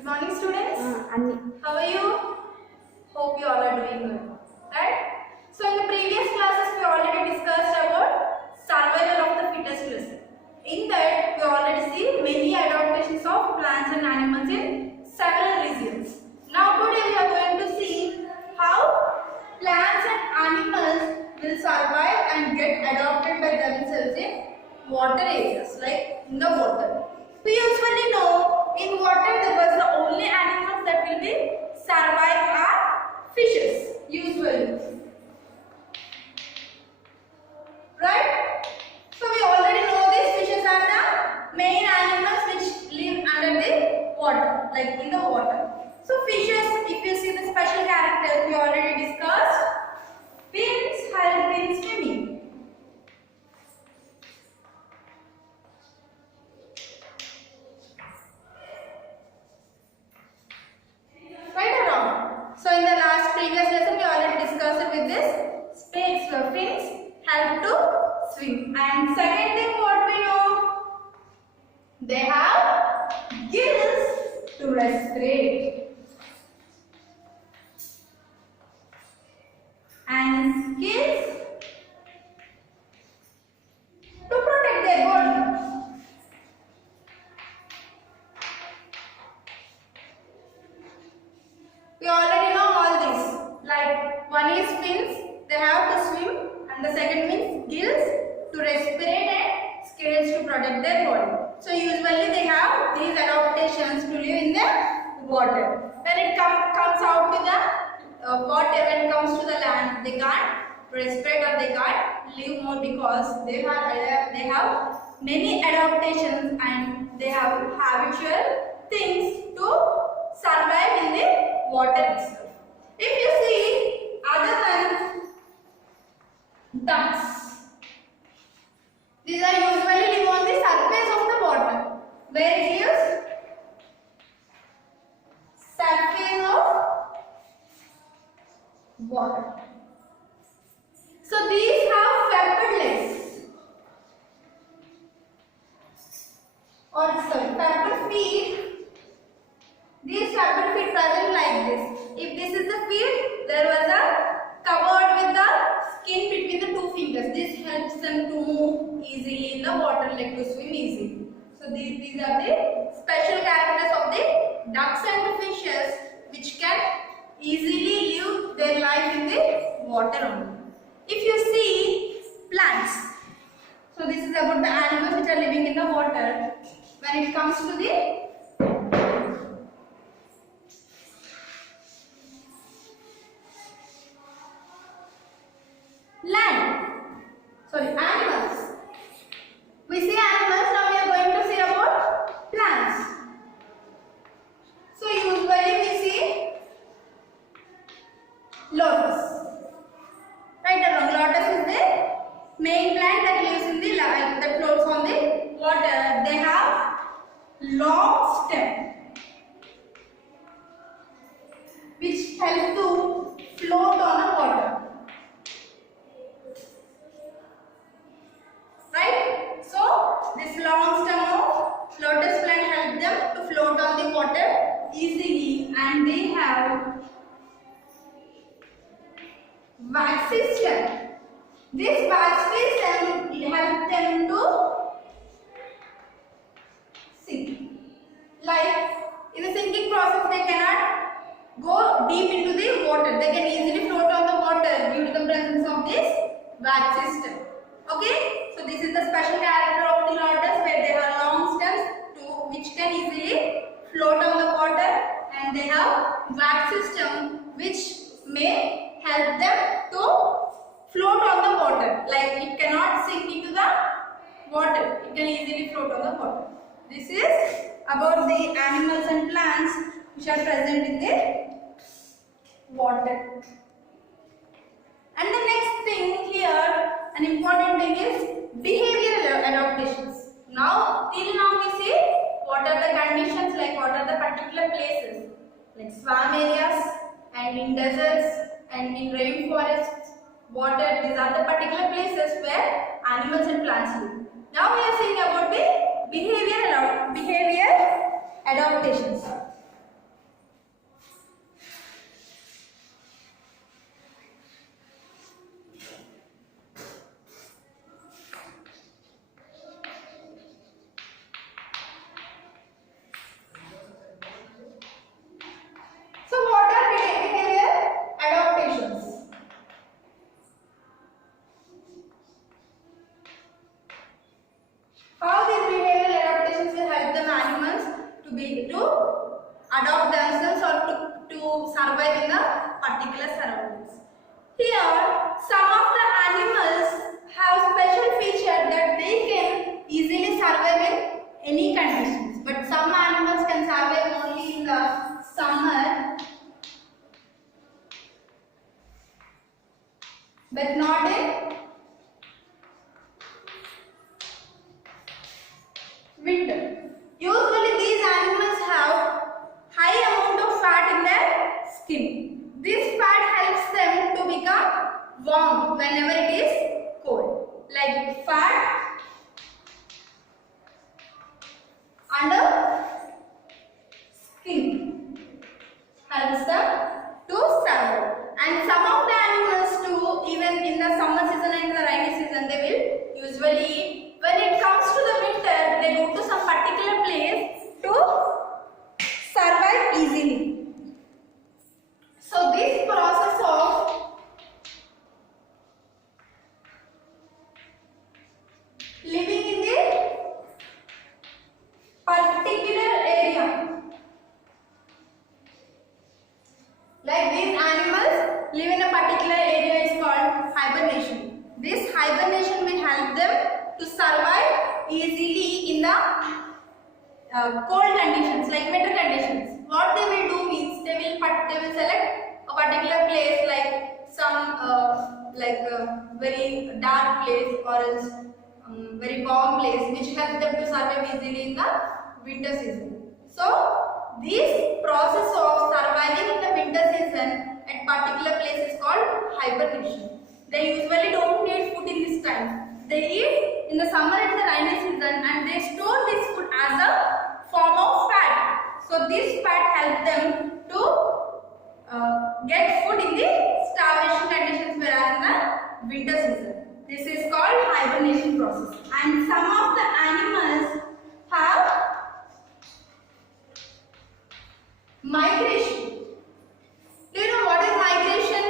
Good morning, students. Anni. How are you? Hope you all are doing good. Right? So in the previous classes, we already discussed about survival of the fittest lesson. In that, we already see many adaptations of plants and animals in several regions. Now today we are going to see how plants and animals will survive and get adapted by themselves in water areas, like in the water. We usually know in water there was the only animals that will be survive are fishes usually, right? So we already know these fishes are the main animals which live under the water, like in the water. So fishes, if you see the special characters we already discussed, fins help in swimming. Right or wrong? So in the last previous lesson we already discussed it with this spades or fins help to swim. And second thing what we know, they have gills to respirate and scales to protect their body. We already know all this. Like one is fins, they have to swim, and the second means gills to respirate and scales to protect their body. So usually they have these adaptations to live in the water. When it comes out to the water, when it comes to the land, they can't respirate or they can't live more because they have many adaptations and they have habitual things to survive in the water itself. If you see other than ducks, these are usually live on the surface of the water. Where it lives? Surface of water. So these have feathered legs or feathered feet. These feathered feet present like this. If this is the feet, there was a covered with the skin between the two fingers. This helps them to move easily in the water, like to swim easily. So these are the special characters of the ducks and the fishes which can easily live their life in the water only. If you see plants, so this is about the animals which are living in the water. When it comes to the animals. We see animals, now we are going to see about plants. So usually we see lotus. Right or wrong? Lotus is the main plant that lives in the that floats on the water. They have long stem which help to float on the water. Right? So this long stem of lotus plant help them to float on the water easily, and they have waxy stem. This waxy stem help them to sink. Like in the sinking process they cannot go deep into the water. They can easily float on the water due to the presence of this waxy stem. Okay, so this is the special character of the lotus where they have long stems which can easily float on the water, and they have waxy stem which may help them to float on the water. Like it cannot sink into the water, it can easily float on the water. This is about the animals and plants which are present in the water. And the next thing here, an important thing is behavioral adaptations. Now, till now we see what are the conditions, like what are the particular places, like swamp areas and in deserts and in rainforests, water. These are the particular places where animals and plants live. Now we are seeing about the behavior adaptations. adopt themselves or to survive in the particular surroundings. Here, some of the animals have special feature that they can easily survive in any conditions. But some animals can survive only in the summer, but not in winter. Usually these animals have high amount of fat in their skin. This fat helps them to become warm whenever it is cold. Like fat under skin helps them to survive. And some of the animals too, even in the summer season and the rainy season, they will usually eat. When it comes to the winter, they go to some particular place to survive easily. So this process of living in the particular area, like these animals live in a particular area, is called hibernation. This hibernation will help them to survive easily in the cold conditions, like winter conditions. What they will do means they will select a particular place, like some very dark place or else very warm place, which helps them to survive easily in the winter season. So this process of surviving in the winter season at particular place is called hibernation. They usually don't need food in this time. They eat in the summer and the rainy season, and they store this food as a form of fat. So this fat helps them to get food in the starvation conditions, whereas in the winter season. This is called hibernation process. And some of the animals have migration. Do you know what is migration?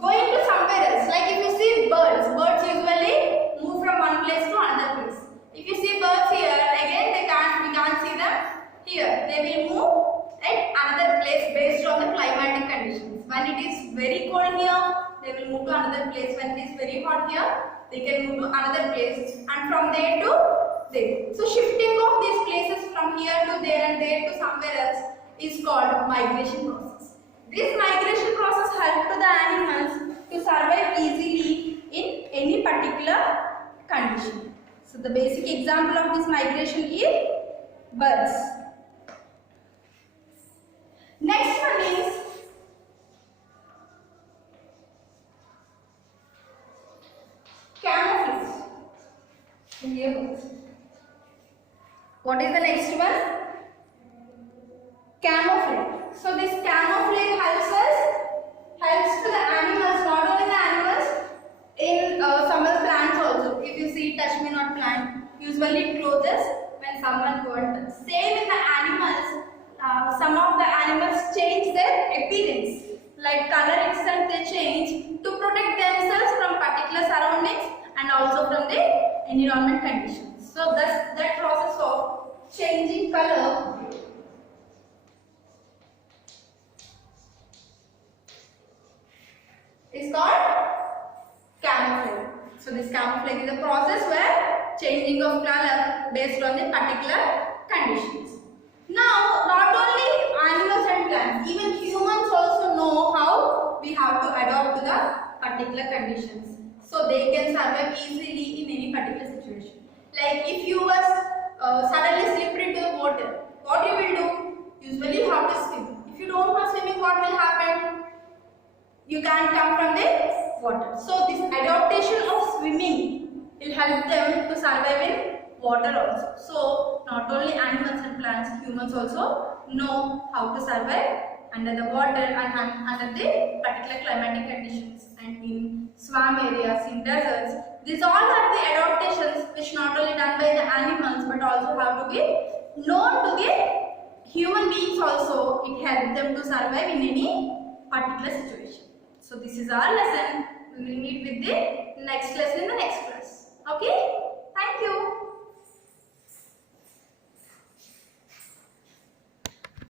Going to somewhere else. Like if you see birds usually move from one place to another place. If you see birds here, again we can't see them here. They will move at another place based on the climatic conditions. When it is very cold here, they will move to another place. When it is very hot here, they can move to another place, and from there to there. So shifting of these places from here to there and there to somewhere else is called migration process. This migration process helps to the animals to survive easily in any particular condition. So the basic example of this migration is birds. Next one is camouflage. What is the next one? Camouflage. So this camouflage helps to the animals, not only the animals, in some other plants also. If you see touch me not plant, usually it closes when someone won't touch. Same in the animals. Some of the animals change their appearance, like color itself they change to protect themselves from particular surroundings and also from the environment conditions. So that process of changing color is called camouflage. So this camouflage is a process where changing of color based on the particular conditions. Now, not only animals and plants, even humans also know how we have to adapt to the particular conditions. So they can survive easily in any particular situation. Like if you was suddenly slipped into the water, what you will do? Usually you have to swim. If you don't know swimming, what will happen? You can't come from the water. So this adaptation of swimming will help them to survive in water also. So not only animals and plants, humans also know how to survive under the water and under the particular climatic conditions. And in swamp areas, in deserts, these all are the adaptations which not only done by the animals but also have to be known to the human beings also. It helps them to survive in any particular situation. So this is our lesson. We will meet with the next lesson.